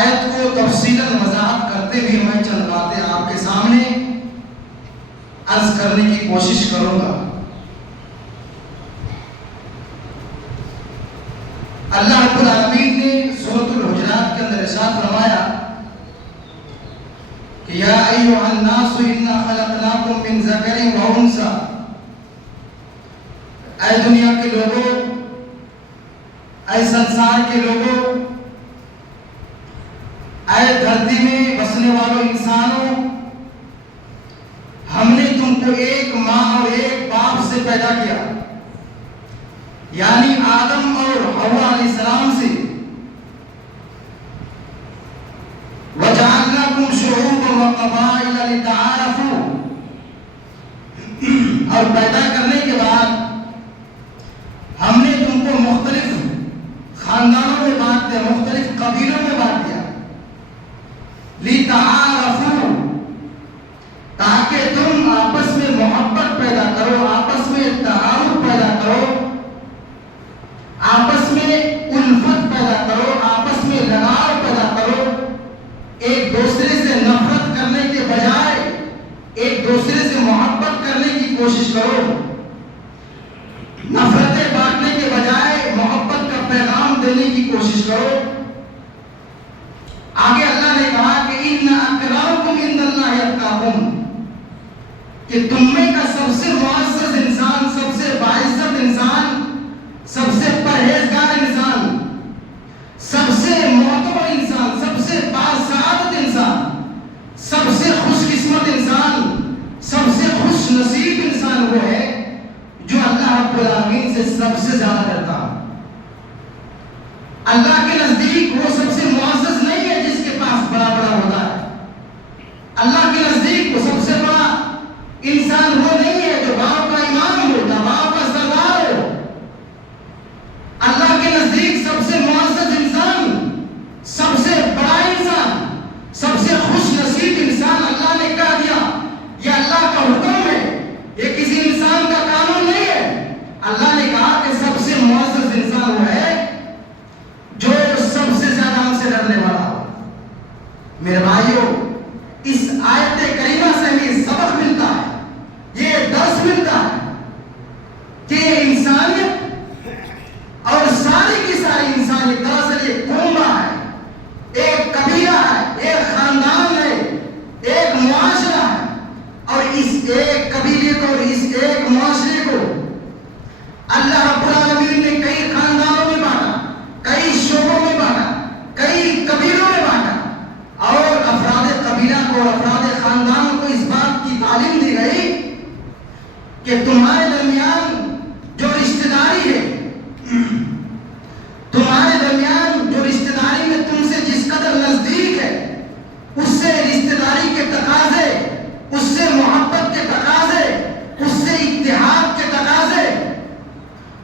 آیت کو تفصیلاً وضاحت کرتے ہوئے میں چند باتیں آپ کے سامنے عرض کرنے کی کوشش کروں گا۔ اللہ رب العالمین نے سورۃ الحجرات کے اندر ارشاد فرمایا کہ یا ایھا الناس انا خلقناکم من ذکر و انثی، اے دنیا کے لوگوں، اے سنسار کے لوگوں، اے دھرتی میں بسنے والوں انسانوں، ہم نے تم کو ایک ماں اور ایک باپ سے پیدا کیا، یعنی آدم اور حوا علیہ السلام سے۔ وَجَعَلْنَاكُمْ شُعُوبًا وَقَبَائِلَ لِتَعَارَفُوا، اور پیدا کرنے کے بعد ہم نے تم کو مختلف خاندانوں میں بانٹ دیا، مختلف قبیلوں میں بانٹ دیا۔ لِتَعَارَفُوا، تاکہ تم آپس میں محبت پیدا کرو، آپس میں تعارف پیدا کرو، آپس میں الفت پیدا کرو، آپس میں لگاؤ پیدا کرو، ایک دوسرے سے نفرت کرنے کے بجائے ایک دوسرے سے محبت کرنے کی کوشش کرو، نفرتیں بانٹنے کے بجائے محبت کا پیغام دینے کی کوشش کرو۔ آگے اللہ نے کہا کہ ان اکرمکم عند اللہ اتقاکم، کہ تم میں کا سب سے معزز انسان، سب سے باعزت انسان، سب سے پرہیزگار انسان، سب سے معتبر انسان، سب سے باسعادت انسان، سب سے خوش قسمت انسان، سب سے خوش نصیب انسان وہ ہے جو اللہ رب العالمین سے سب سے زیادہ ڈرتا۔ اللہ کے نزدیک وہ سب سے معزز نہیں ہے جس کے پاس بڑا بڑا ہوتا ہے۔ اللہ کے نزدیک وہ سب سے بڑا انسان وہ نہیں ہے جو باپ کا امام ہو، باپ کا سردار ہو۔ اللہ کے نزدیک سب سے معزز انسان، سب سے بڑا انسان، سب سے خوش نصیب انسان، اللہ نے کہہ دیا یہ اللہ کا حکم ہے، یہ کسی انسان کا قانون نہیں ہے۔ اللہ نے کہا کہ سب سے معزز انسان وہ ہے جو سب سے زیادہ ہم سے ڈرنے والا ہو۔ میرے بھائیوں، اس آیت کریمہ سے ہمیں سبق ملتا ہے، یہ درس ملتا ہے کہ انسانیت اور ساری کی ساری انسانیت دراصل ایک کنبہ ہے، ایک قبیلہ ہے، ایک خاندان ہے، ایک معاشرہ ہے، اور اس ایک قبیلے کو اور اس ایک معاشرے کو اللہ رب العالمین نے کئی خاندانوں میں بانٹا، کئی شعبوں میں بانٹا، کئی قبیلوں میں بانٹا، اور افراد قبیلہ کو، افراد خاندان کو اس بات کی تعلیم دی گئی کہ تمہارے درمیان جو رشتہ داری ہے، تمہارے درمیان جو رشتہ داری میں تم سے جس قدر نزدیک ہے، اس سے رشتہ داری کے تقاضے، اس سے محبت کے تقاضے، اس سے اتحاد کے تقاضے،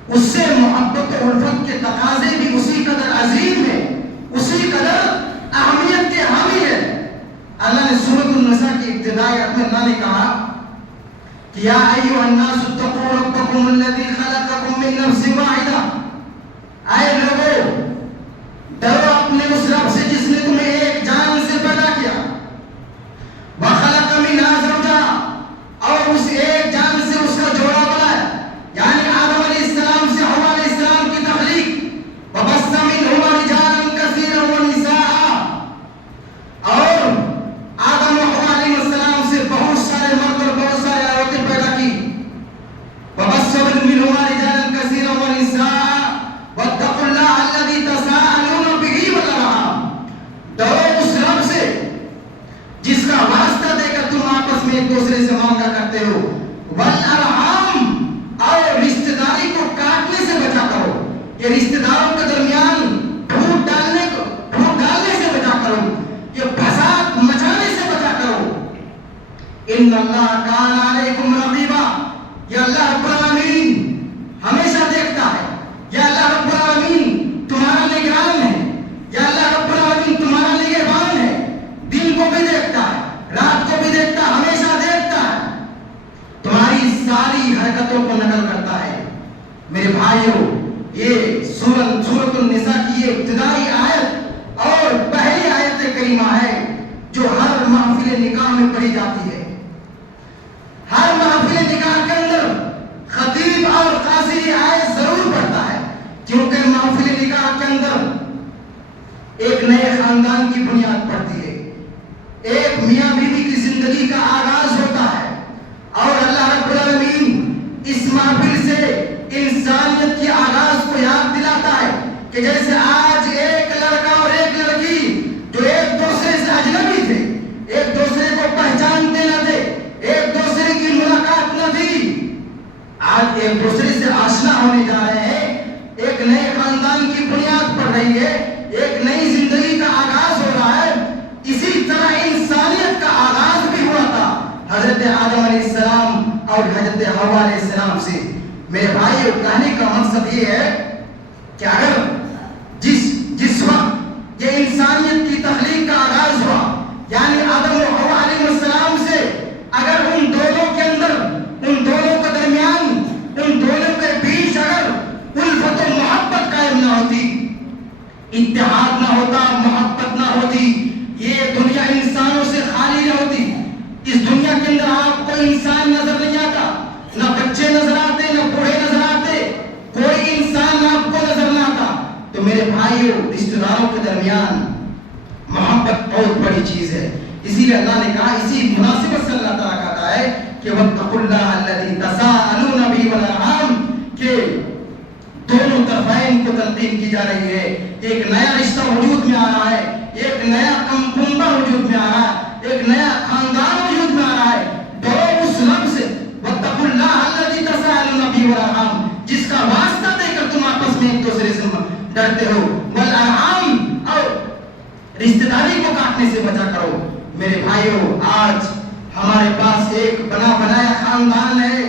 اس سے محبت و الفت کے تقاضے بھی اسی قدر عظیم ہے، اسی قدر اہمیت کے حامل ہے۔ اللہ نے سورۃ النساء کی ابتدائی آیت میں اللہ نے کہا کہ یا ایھا الناس اتقوا ربکم الذی خلقکم من نفس واحدہ، اے لوگوں ڈرو اپنے اس رب سے جس نے تمہیں ایک جان سے پیدا کیا، وخلق منها زوجها، اور اس ایک جان سے اس کا جوڑا بنایا، یعنی آدم علیہ السلام سے حوا علیہ السلام کی تخلیق، وبث منهما رجالا كثيرا ونساء، اور آدم و حوا علیہ السلام سے بہت سارے مرد اور بہت سارے عورتیں پیدا کی، وبث منهما رجالا كثيرا ونساء واتقوا الله الذي تساءلون به والارحام، ڈرو اس رب سے جس کا واسطہ دے کر تم آپس میں ایک دوسرے سے مانگا کرتے ہو، والارحام، اور رشتہ داری کو کاٹنے سے بچا کرو، یہ رشتہ داروں کے درمیان پھوٹ ڈالنے سے بچا کرو، یہ فساد مچانے سے بچا کرو۔ ان اللہ کان علیکم رقیبا، یہ اللہ رب العالمین ہمیشہ دیکھتا ہے، یا اللہ رب العالمین تمہارا نگران ہے، یا اللہ رب العالمین تمہارا نگہبان ہے، دن کو بھی دیکھتا ہے، رات کو بھی دیکھتا ہے، ہمیشہ دیکھتا ہے، تمہاری ساری حرکتوں کو نقل کرتا ہے۔ میرے بھائیوں، یہ سورۃ النساء کی یہ ابتدائی آیت اور پہلی آیت نکاح میں پڑھی جاتی ہے. ہر محفل نکاح کے اندر خطیب اور قاضی یہ آیت ضرور پڑھتا ہے، کیونکہ محفل نکاح کے اندر ایک نئے خاندان کی بنیاد پڑتی ہے، ایک میاں بیوی کی زندگی کا آغاز ہوتا ہے. اور اللہ رب العالمین اس محفل سے انسانیت کے آغاز کو یاد دلاتا ہے کہ جیسے آج ایک لڑکا اور ایک لڑکی جو ایک دوسرے سے اجنبی تھے، ایک دوسرے کو پہچانتے نہ تھے، ایک دوسرے کی ملاقات نہ تھی، آج ایک دوسرے سے آشنا ہونے جا رہے ہیں، ایک نئے خاندان کی بنیاد پڑ رہی ہے، ایک نئی زندگی کا آغاز ہو رہا ہے. اسی طرح انسانیت کا آغاز بھی ہوا تھا حضرت آدم علیہ السلام اور حضرت حوا علیہ السلام سے. میرے بھائی کہنے کا مقصد یہ ہے کہ اگر جس وقت یہ انسانیت کی تخلیق کا آغاز ہوا، یعنی آدم و حوا علیہ السلام سے، اگر ان دونوں کے اندر، ان دونوں کے درمیان، ان دونوں کے بیچ اگر الفت و محبت قائم نہ ہوتی، اتحاد نہ ہوتا، محبت نہ ہوتی، یہ دنیا انسانوں سے خالی نہ ہوتی. اس دنیا کے اندر آپ کو انسان نظر نہیں آتا، نہ بچے نظر آتے، نہ بوڑھے نظر آتے، کوئی انسان آپ کو نظر نہ آتا. تو میرے بھائیوں، رشتہ داروں کے درمیان محبت بہت بڑی چیز ہے. اسی لیے اللہ نے کہا، اسی مناسبت سے اللہ تعالیٰ کہتا ہے کہ وَاتَّقُوا اللَّهَ الَّذِي تَسَاءَلُونَ بِهِ وَالْأَرْحَامَ، کہ دونوں طرفین کو تلقین کی جا رہی ہے. ایک نیا رشتہ وجود میں آ رہا ہے، ایک نیا کنبہ وجود میں آ رہا ہے، ایک نیا خاندان وجود میں آ رہا ہے. دو اس لفظ وَاتَّقُوا اللَّهَ الَّذِي تَسَاءَلُونَ بِهِ وَالْأَرْحَامَ، جس کا واسطہ دے کر تم آپس میں ایک دوسرے سے ڈرتے ہو، وَالْأَرْحَامَ، اور رشتہ داری کو کاٹنے سے بچا کرو. میرے بھائیوں، آج ہمارے پاس ایک بنا بنایا خاندان ہے،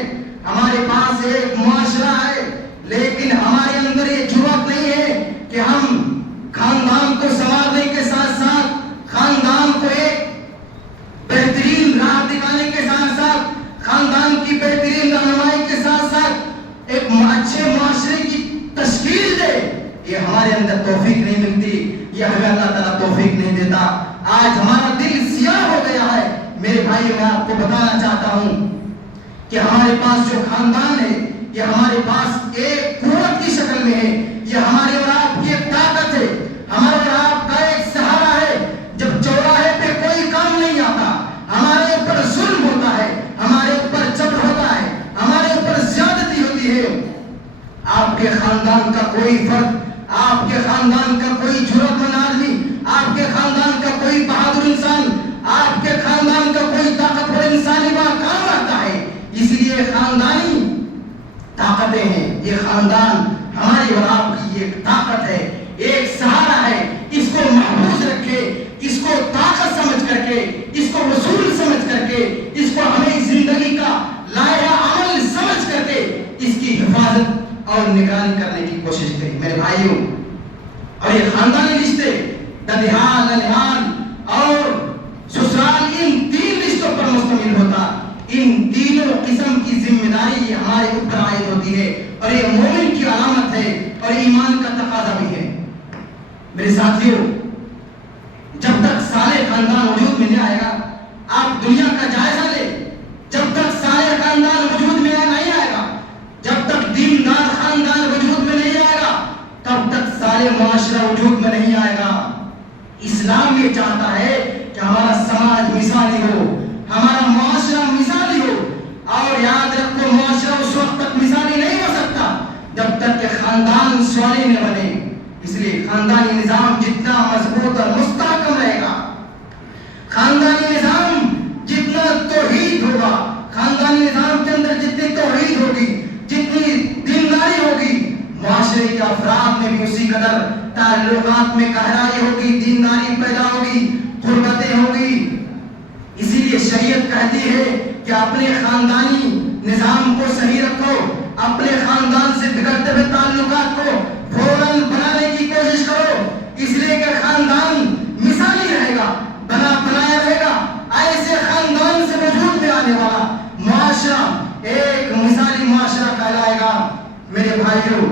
ہمارے پاس ایک معاشرہ ہے، لیکن ہمارے اندر یہ جرأت نہیں ہے کہ ہم خاندان کو سنوارنے کے ساتھ ساتھ، خاندان کو ایک بہترین راہ دکھانے کے ساتھ ساتھ، خاندان کی بہترین رہنمائی کے ساتھ ساتھ ایک اچھے معاشرے کی تشکیل دے. یہ ہمارے اندر توفیق نہیں ملتی، یہ ہمیں اللہ تعالیٰ توفیق نہیں دیتا. آج ہمارا دل سیاہ ہو گیا ہے. میرے بھائیوں، میں آپ کو بتانا چاہتا ہوں کہ ہمارے پاس جو خاندان ہے، یہ ہمارے پاس ایک قوت کی شکل میں ہے، یہ ہمارے اور آپ کی ایک طاقت ہے، ہمارے اور آپ کا ایک سہارا ہے. جب چوراہے پہ کوئی کام نہیں آتا، ہمارے اوپر ظلم ہوتا ہے، ہمارے اوپر جبر ہوتا ہے، ہمارے اوپر زیادتی ہوتی ہے، آپ کے خاندان کا کوئی فرد، آپ کے خاندان کا کوئی جرأت مند آدمی، آپ کے خاندان کا کوئی بہادر انسان، آپ کے خاندان کا کوئی طاقتور انسان وہاں کام آتا ہے. اس لیے خاندانی طاقتیں ہیں، یہ خاندان ہماری اور آپ کی ایک طاقت ہے، ایک سہارا ہے. اس کو محفوظ رکھے، اس کو طاقت سمجھ کر کے، اس کو وصول سمجھ کر کے، اس کو ہمیں زندگی کا لائحہ عمل سمجھ کر کے اس کی حفاظت اور نگرانی کرنے کی کوشش کریں. میرے بھائیوں، اور یہ خاندانی رشتے ددھیال، ننھیال اور سسرال، ان تین رشتوں پر مشتمل ہوتا. ان تینوں قسم کی ذمہ داری ہمارے اوپر عائد ہوتی ہے، اور یہ مومن کی علامت ہے اور ایمان کا تقاضا بھی ہے. میرے ساتھیوں، جب تک صالح خاندان وجود میں نہیں آئے گا، آپ دنیا کا جائزہ لیں، جب تک صالح خاندان وجود میں نہیں آئے گا، جب تک دیندار خاندان وجود میں نہیں آئے گا، تب تک صالح معاشرہ وجود میں نہیں آئے گا. اسلام یہ چاہتا ہے کہ ہمارا سماج مثالی ہو، ہمارا معاشرہ مثالی ہو. اور یاد رکھو، معاشرہ اس وقت تک مثالی نہیں ہو سکتا جب تک کہ خاندان صالح نہ بنے. اس لیے خاندانی نظام جتنا مضبوط اور مستحکم رہے گا، خاندانی نظام جتنا توحید ہوگا، خاندانی نظام کے اندر جتنی توحید ہوگی، جتنی دینداری ہوگی، معاشرے کے افراد میں بھی اسی قدر تعلقات میں گہرائی ہوگی، دینداری پیدا ہوگی، قربتیں ہوگی. اسی لیے شریعت کہتی ہے کہ اپنے خاندانی نظام کو صحیح رکھو، اپنے خاندان سے بگڑتے ہوئے تعلقات کو فوراً بنانے کی کوشش کرو. اس لیے کہ خاندان مثالی رہے گا، بنایا رہے گا. ایسے خاندان سے وجود میں آنے والا معاشرہ ایک مثالی معاشرہ کہلائے گا. میرے بھائیوں،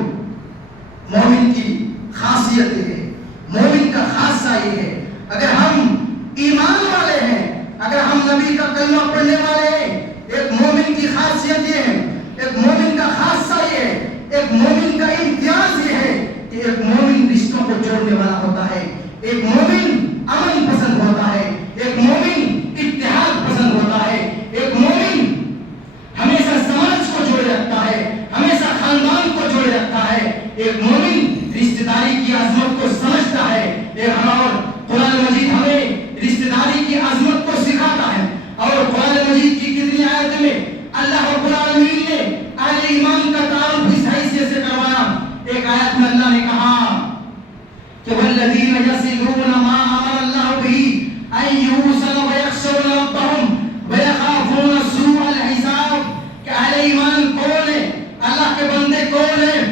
مومن کی خاصیت یہ ہے، مومن کا خاصہ یہ ہے، اگر ہم ایمان والے ہیں، اگر ہم مومن رشتہ داری کی عظمت کو سمجھتا ہے. اور قرآن مجید ہمیں رشتہ داری کی عظمت کو سکھاتا ہے. اور قرآن مجید کی کتنی آیتوں میں اللہ رب العالمین نے اہل ایمان کا تعارف اس حیثیت سے کروایا. ایک آیت میں اللہ نے کہا کہ والذین یصلون ما امر اللہ به ان یوصل ویخشون ربهم ویخافون سوء الحساب. کہ اہل ایمان کون ہے؟ اللہ کے بندے کون ہیں؟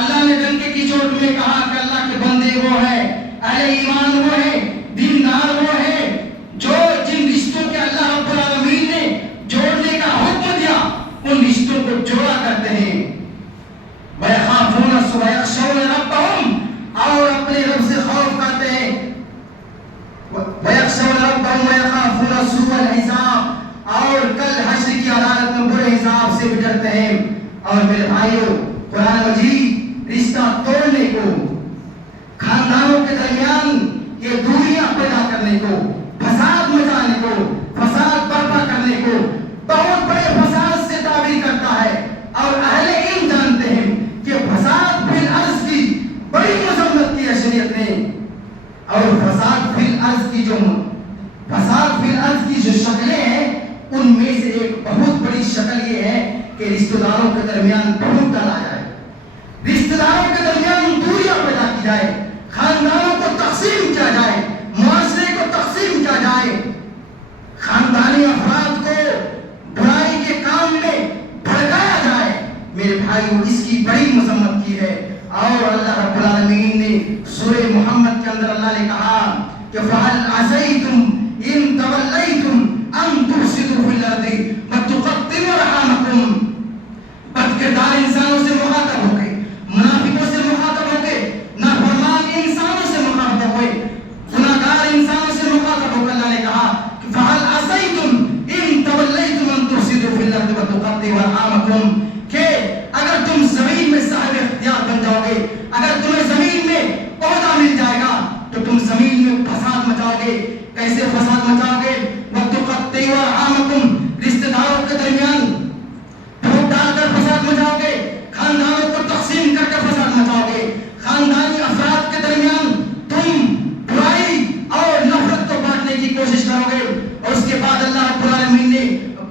اللہ نے ڈنکے کی چوٹ میں کہا کہ اللہ کے بندے وہ ہے، اہل ایمان وہ ہے، دیندار وہ ہے جو جن رشتوں کے اللہ رب العالمین نے جوڑنے کا حکم دیا ان رشتوں کو جوڑا کرتے ہیں. وَيَخَافُونَ وَيَخْشَوْنَ رَبَّهُمْ اور اپنے رب سے خوف کرتے ہیں. وَيَخْشَوْنَ رَبَّهُمْ وَيَخَافُونَ سُوءَ الْحِسَابِ اور کل حشر کی عدالت میں برے حساب سے بھی ڈرتے ہیں. اور میرے بھائیوں، قرآن مجید رشتہ توڑنے کو، خاندانوں کے درمیان یہ دوریاں پیدا کرنے کو، فساد مچانے کو، فساد برپا کرنے کو بہت بڑے فساد سے تعبیر کرتا ہے. اور اہل علم جانتے ہیں کہ فساد فی الارض کی بڑی مذمت کی ہے شریعت نے. اور فساد فی الارض کی جو شکلیں ہیں ان میں سے ایک بہت بڑی شکل یہ ہے کہ رشتہ داروں کے درمیان پھوٹ ڈالا جائے، رشتہ داروں کے درمیان دوریاں پیدا کی جائے، خاندانوں کو تقسیم کیا جائے، معاشرے کو تقسیم کیا جائے، خاندانی افراد کو برائی کے کام میں بھڑکایا جائے. میرے بھائیوں، اس کی بڑی مذمت کی ہے. اور اللہ رب العالمین نے سورہ محمد کے اندر اللہ نے کہا کہ فَهَلْ عَسَيْتُمْ إِن تَوَلَّيْتُمْ أَن تُفْسِدُوا فِي الْأَرْضِ وَتُقَطِّعُوا أَرْحَامَكُمْ. بدکردار انسانوں سے مخاطب ہو گئے، منافقوں سے مخاطب ہو گئے، نافرمان انسانوں سے مخاطب ہو گئے، گناہگار انسانوں سے مخاطب ہو گئے. اللہ نے کہا کہ فَهَلْ عَسَيْتُمْ إِن تَوَلَّيْتُمْ أَن تُفْسِدُوا فِي الْأَرْضِ وَتُقَطِّعُوا أَرْحَامَكُمْ کہ اگر تم زمین میں صاحب اختیار بن جاؤ گے، اگر تمہیں زمین میں عہدہ مل جائے گا تو تم زمین میں فساد مچاؤ گے. کیسے فساد مچاؤ گے؟ وَتُقَطِّعُوا أَرْحَامَكُمْ رشتہ داروں کے درمیان پھوٹ ڈال کر فساد مچاؤ گے، خاندانوں کو تقسیم کر کے فساد مچاؤ گے، خاندانی افراد کے درمیان تم برائی اور نفرت کو بانٹنے کی کوشش کرو گے. اور اس کے بعد اللہ رب العالمین نے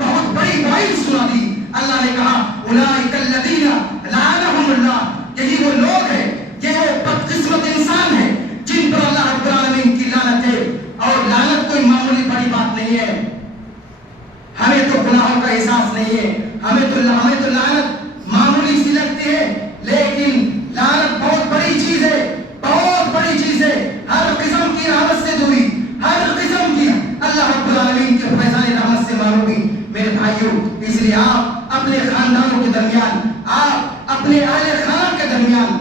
بہت بڑی وعید سنا دی. اللہ نے کہا اولئک الذین لعنہم اللہ، یہی وہ لوگ ہیں، یہ وہ بدقسمت انسان ہیں جن پر اللہ رب العالمین کی لعنت ہے. اور لعنت کوئی معمولی بڑی بات نہیں ہے. ہمیں تو گناہوں کا احساس نہیں ہے، ہمیں تو لعنت معمولی سی لگتی ہے، لیکن لعنت بہت بڑی چیز ہے، بہت بڑی چیز ہے. ہر قسم کی رحمت سے دوری، ہر قسم کی اللہ رب العالمین کے فیضان رحمت سے محرومی. میرے بھائیوں، اس لیے آپ اپنے خاندانوں کے درمیان، آپ اپنے اہل خانہ کے درمیان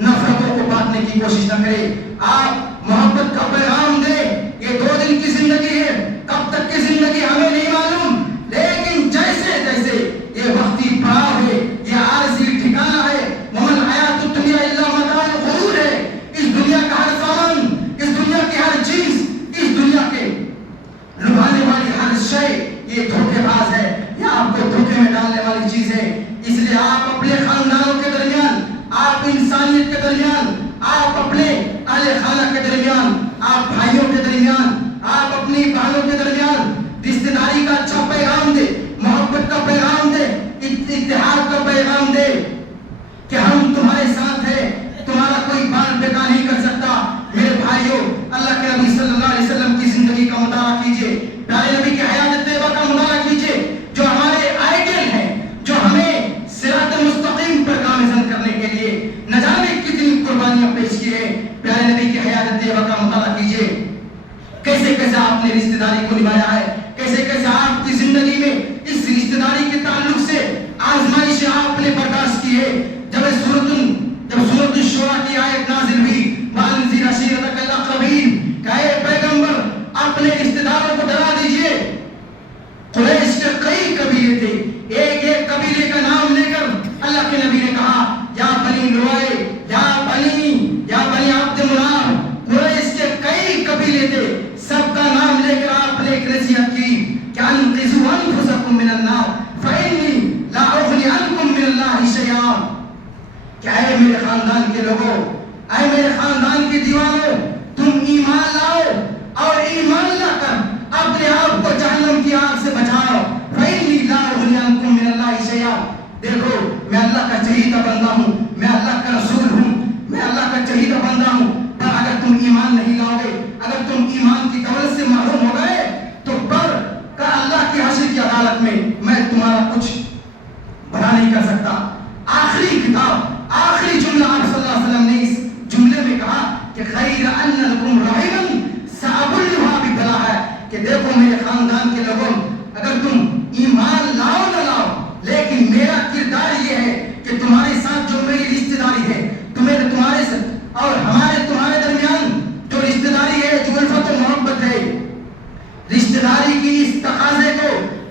نفرتوں کو بانٹنے کی کوشش نہ کریں. آپ محبت کا پیغام دیں. یہ 2 دن کی زندگی ہے، کب تک کی زندگی ہمیں نہیں معلوم، لیکن جیسے جیسے یہ وقتی پڑاؤ ہے، یہ عارضی ٹھکانہ ہے، وَمَا الْحَيَاةُ الدُّنْيَا إِلَّا مَتَاعُ الْغُرُورِ ہے. اس دنیا کا ہر سامان، اس دنیا کی ہر چیز، اس دنیا کے لبھانے والی ہر شے یہ دھوکے باز ہے، یہ آپ کو دھوکے میں ڈالنے والی چیز ہے. اس لیے آپ اپنے خاندانوں کے درمیان، آپ انسانیت کے درمیان، آپ اپنے اہل خانہ کے درمیان، آپ بھائیوں کے درمیان، آپ اپنی بہنوں کے درمیان رشتہ داری کا اچھا پیغام دے، محبت کا پیغام دے، اتحاد کا پیغام دے کہ ہم تمہارے ساتھ ہیں، تمہارا کوئی بال بیکار نہیں کر سکتا. میرے بھائیوں، اللہ کے نبی صلی اللہ علیہ وسلم کی زندگی کا مطالعہ کیجئے، پیارے نبی کی حیات طیبہ کا مطالعہ کیجئے، جو ہمارے آئیڈیل ہیں، جو ہمیں صراط مستقیم پر گامزن کرنے کے لیے نہ جانے کتنی قربانیاں پیش کی ہیں. پیارے نبی کی حیات طیبہ کا مطالعہ کیجئے، کیسے کیسے آپ نے رشتہ داری کو نبھایا ہے، کیسے کیسے آپ کی زندگی میں اس رشتہ داری کے تعلق سے آزمائشیں آپ نے برداشت کی ہے. جب سورۃ الشورى کی آیت نازل ہوئی، وَأَنذِرْ عَشِيرَتَكَ الْأَقْرَبِينَ، کہ اے پیغمبر اپنے رشتہ داروں کو ڈرا دیجئے. قریش کے کئی قبیلے تھے، ایک ایک قبیلے کا نام لے کر اللہ کے نبی نے کہا یا بنی لوئے، یا بنی عبد مناف. قریش کے کئی قبیلے تھے، سب کا نام لے کر آپ نے ایک نصیحت کی کہ انقذوا انفسکم من النار فإنی لا اغنی عنکم من اللہ شیئا. اور ہمارے تمہارے درمیان جو رشتہ داری ہے، جو الفت و محبت ہے، رشتہ داری کی اس تقاضے کو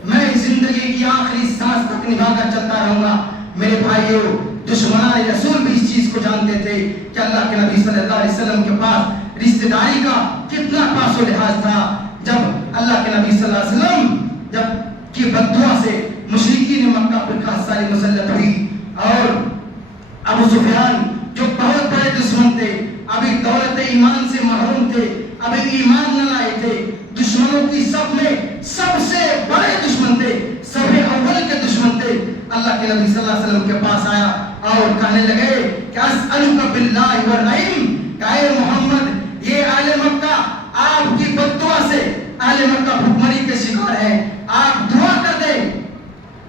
میں زندگی کی آخری سانس تک نبھا کر چلتا رہوں گا۔ میرے بھائیوں، دشمنان رسول بھی اس چیز کو جانتے تھے کہ اللہ کے نبی صلی اللہ علیہ وسلم کے پاس رشتہ داری کا کتنا پاس و لحاظ تھا۔ جب اللہ کے نبی صلی اللہ علیہ وسلم جب کی بددعا سے مشرکین مکہ پر 50 سال مسلط ہوئی اور ابو سفیان جو بہت بڑے دشمن تھے، ابھی دولت ایمان سے محروم تھے، ابھی ایمان نہ لائے تھے، دشمنوں کی سب میں سب سے بڑے دشمن تھے، سب اول کے دشمن تھے، اللہ کے نبی صلی اللہ علیہ وسلم کے پاس آیا اور کہنے لگے کہ اسألک باللہ والرحیم، کہ اے محمد یہ اہل مکہ آپ کی بددعا سے اہل مکہ بھوکمری کے شکار ہیں، آپ دعا کر دیں۔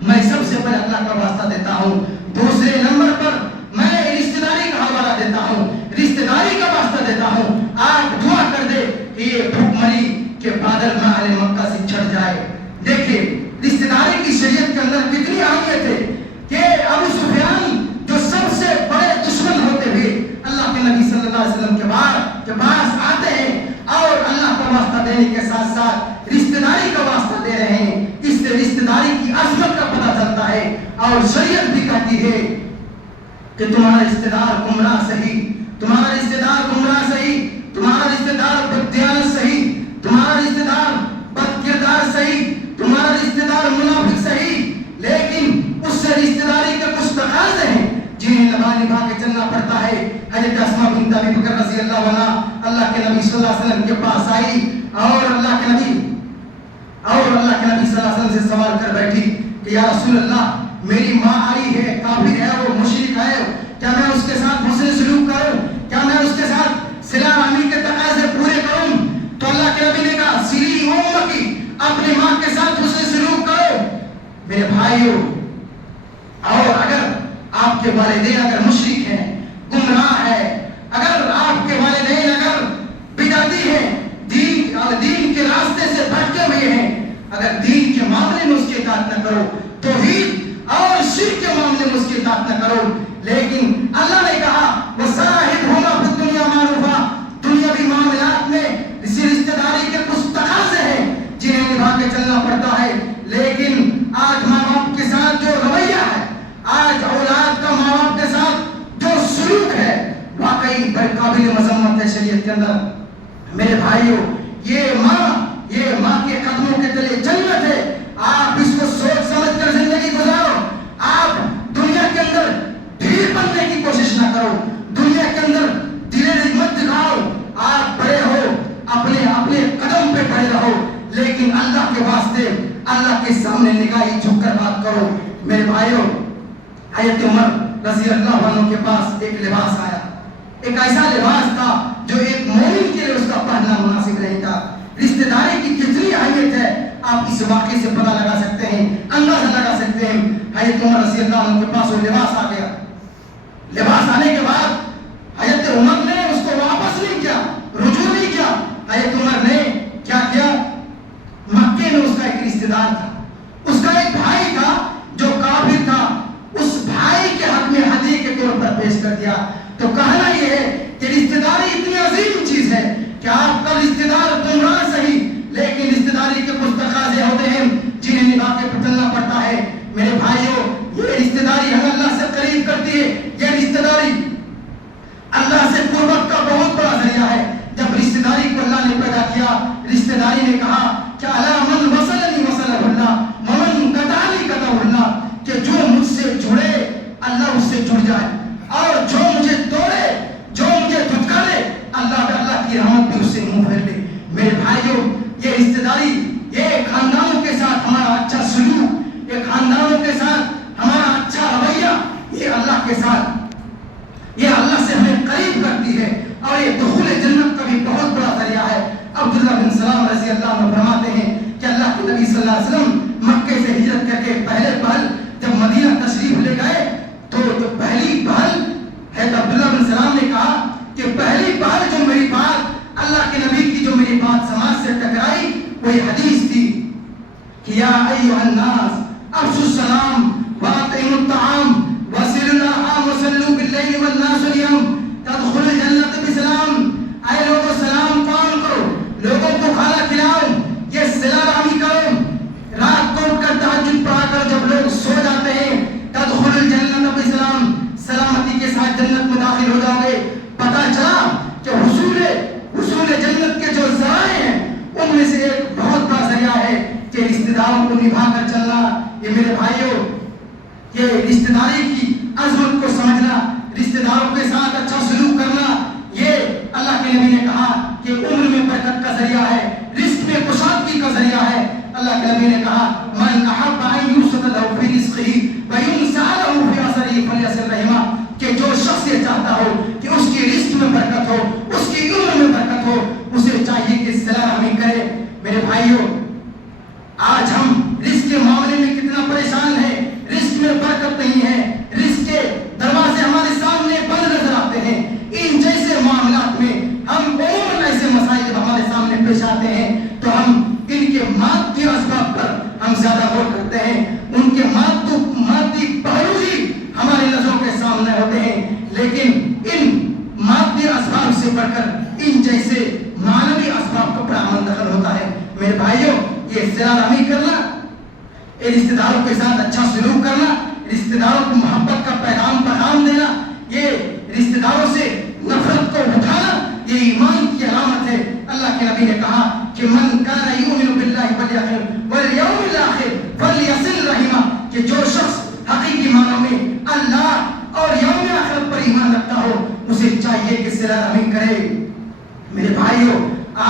میں سب سے پہلے اللہ کا واسطہ دیتا ہوں، دوسرے نمبر پر میں رشتہ داری کا حوالہ دیتا ہوں، رشتہ داری کا واسطہ دیتا ہوں، آپ دعا کر دیں کہ یہ بھوکمری کے بادل میں اہل مکہ سے چھڑ جائے۔ دیکھیں رشتہ داری کی شریعت کے اندر کتنی اہمیت ہے کہ ابو سفیان جو سب سے بڑے دشمن ہوتے ہوئے اللہ کے نبی صلی اللہ علیہ وسلم کے پاس آتے ہیں اور اللہ کا واسطہ دینے کے ساتھ ساتھ رشتہ داری کا واسطہ دے رہے ہیں، اس سے رشتہ داری کی عظمت کا پتہ چلتا ہے۔ اور شریعت بھی کہتی ہے کہ تمہارا رشتہ دار گمراہ صحیح، تمہارا رشتہ دار گمراہ صحیح، تمہارا رشتہ دار بددیانت صحیح، تمہارا رشتہ دار بد کردار صحیح، تمہارا رشتہ دار منافق صحیح، لیکن اس سے رشتہ داری کے کچھ تقاضے ہیں جنہیں نبھا کے چلنا پڑتا ہے۔ حضرت اسماء بنت ابی بکر رضی اللہ عنہا اللہ کے نبی صلی اللہ علیہ وسلم کے پاس آئی اور اللہ کے نبی صلی اللہ علیہ وسلم سے سوال کر بیٹھی کہ یا رسول اللہ، میری ماں آئی ہے، کافر ہے، وہ مشرک ہے، کیا میں اس کے ساتھ حسن سلوک کروں؟ کیا میں اس کے ساتھ صلہ رحمی کے تقاضے پورے کروں؟ تو اللہ کے نبی نے کہا سلی امکی، اپنی ماں کے ساتھ حسن سلوک کرو۔ میرے بھائیوں، اور اگر آپ کے والدین اگر مشرک ہیں، گمراہ ہے، اگر آپ کے والدین اگر بدعتی ہیں، دین کے راستے سے بھٹکے ہوئے ہیں، اگر دین کے معاملے میں اس کی اطاعت نہ کرو، توحید اور شرک کے معاملے میں اس کی اطاعت نہ کرو، لیکن اللہ نے کہا وَصَاحِبْهُمَا فِي الدُّنْيَا مَعْرُوفًا، دنیاوی معاملات میں اسی رشتہ داری کے کچھ تقاضے ہیں جنہیں نبھا کے چلنا پڑتا ہے۔ لیکن آج ماں باپ کے ساتھ جو رویہ ہے، آج اولاد کا ماں باپ کے ساتھ جو سلوک ہے، واقعی بڑے قابل مذمت ہے شریعت کے اندر۔ میرے بھائیوں، یہ ماں کے قدموں کے تلے جنت ہے، آپ اس کو سوچ سمجھ کر زندگی گزارو۔ آپ دنیا کے اندر ڈھیر بننے کی کوشش نہ کرو، دنیا کے اندر دلیری مت دکھاؤ، آپ بڑے ہو، اپنے قدم پہ کھڑے رہو، لیکن اللہ کے واسطے اللہ کے سامنے نگاہیں جھک کر بات کرو۔ میرے بھائیوں، حضرت عمر رضی اللہ عنہ کے پاس ایک لباس آیا، ایک ایسا لباس تھا جو ایک مومن کے لیے اس کا پہننا مناسب نہیں تھا۔ رشتہ داری کی کتنی اہمیت ہے آپ اس واقعے سے پتہ لگا سکتے ہیں، اندازہ لگا سکتے ہیں۔ حضرت عمر رضی اللہ عنہ کے پاس وہ لباس آ گیا، لباس آنے کے بعد حضرت عمر نے اس کو واپس نہیں کیا، رجوع نہیں کیا۔ حضرت عمر نے کیا کیا؟ مکے میں اس کا ایک رشتہ دار تھا، اس کا ایک بھائی تھا جو کافر تھا، اس بھائی کے حق میں ہدیے کے طور پر پیش کر دیا۔ تو کہنا یہ ہے کہ رشتہ داری اتنی عظیم چیز ہے کہ آپ کا رشتہ دار گمراہ صحیح، لیکن رشتہ داری کے کچھ تقاضے ہوتے ہیں جنہیں نبھا کے چلنا پڑتا ہے۔ میرے بھائیوں، یہ رشتہ داری ہمیں اللہ سے قریب کرتی ہے، یہ رشتہ داری اللہ سے قربت کا بہت بڑا ذریعہ ہے۔ جب رشتہ داری کو اللہ نے پیدا کیا، رشتہ داری نے کہا کہ الا من وصلنی وصلہ اللہ ومن قطعنی قطعہ اللہ، کہ جو مجھ سے جڑے اللہ اس سے جڑ جائے، اور جو مجھے توڑے، جو مجھے دھتکارے، اللہ کی رحمت بھی اس سے منہ پھیر لے۔ میرے بھائیوں، یہ رشتہ داری، یہ خاندانوں کے ساتھ ہمارا اچھا سلوک، یہ خاندانوں کے ساتھ ہمارا اچھا رویہ، یہ اللہ کے ساتھ، یہ اللہ سے ہمیں قریب کرتی ہے، اور یہ دخول جنت کا بھی بہت بڑا ذریعہ ہے۔ عبداللہ بن سلام رضی اللہ عنہ فرماتے ہیں کہ اللہ کے نبی صلی اللہ علیہ وسلم مکے سے ہجرت کر کے پہلے پہل جب مدینہ تشریف لے گئے تو جو پہلی پہل ہے، عبداللہ بن سلام نے کہا کہ پہلی پہل جو میری بات اللہ کے نبی کی جو میری بات سماج سے ٹکرائی وہ یہ حدیث تھی کہ یا ایھا الناس افشوا السلام واطعموا الطعام وصلوا الارحام وصلوا باللیل والناس نیام تدخلوا الجنة یہ میرے بھائیوں یہ رشتہ داری کی عظمت کو سمجھنا، رشتہ داروں کے ساتھ اچھا سلوک کرنا، یہ اللہ کے نبی نے کہا کہ عمر میں برکت کا ذریعہ ہے، رزق میں کشادگی کا ذریعہ ہے۔ اللہ کے نبی نے کہا من احب ان یبسط له فی رزقہ وینسع له فی اثرہ فلیصل رحمہ، کہ جو شخص یہ چاہتا ہو کہ اس کی رزق میں برکت ہو، اس کی عمر میں برکت ہو، اسے چاہیے کہ صلہ رحمی کرے۔ میرے بھائیوں آج ہم رزق کے معاملے میں کتنا پریشان ہیں، رزق میں برکت نہیں ہے، رزق کے دروازے ہمارے سامنے بند نظر آتے ہیں۔ ان جیسے معاملات میں ہم عموماً ایسے مسائل جب ہمارے سامنے پیش آتے ہیں تو ہم ان کے مادی اسباب پر ہم زیادہ غور کرتے ہیں، ان کے مادی پہلو ہی ہماری نظروں کے سامنے ہوتے ہیں، لیکن ان مادی اسباب سے بڑھ کر ان جیسے معنوی اسباب کو بڑا عمل دخل ہوتا ہے۔ میرے بھائیوں یہ صلہ رحمی کرنا، رشتہ داروں کے ساتھ اچھا سلوک کرنا، رشتہ داروں کو محبت کا پیغام دینا، یہ رشتہ داروں سے نفرت کو اٹھانا، یہ ایمان کی علامت ہے۔ اللہ کے نبی نے کہا کہ من کان یؤمن باللہ والیوم الاخر فلیصل رحمہ، کہ جو شخص حقیقی معنوں میں اللہ اور یوم آخرت پر ایمان رکھتا ہو اسے چاہیے کہ صلہ رحمی کرے۔ میرے بھائیوں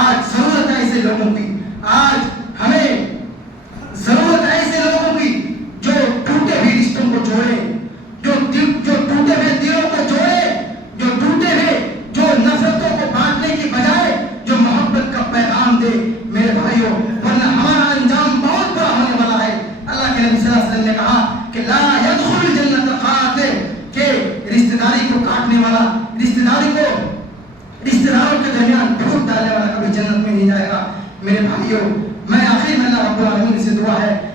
آج ضرورت ہے ایسے لوگوں کی، آج ہمیں ضرورت ہے ایسے لوگوں کی جو ٹوٹے ہوئے رشتوں کو جوڑے، جو ٹوٹے ہوئے دلوں کو جوڑے، جو ٹوٹے ہوئے جو نفرتوں کو بانٹنے کی بجائے جو محبت کا پیغام دے۔ میرے بھائیوں ورنہ ہمارا انجام بہت بڑا ہونے والا ہے۔ اللہ کے نبی صلی اللہ علیہ وسلم نے کہا کہ لا يدخل الجنت قاتل، کہ رشتہ داری کو کاٹنے والا، رشتہ داروں کے درمیان پھوٹ ڈالنے والا کبھی جنت میں نہیں جائے گا۔ میرے بھائیوں میں آخر میں اللہ رب العالمین سے دعا ہے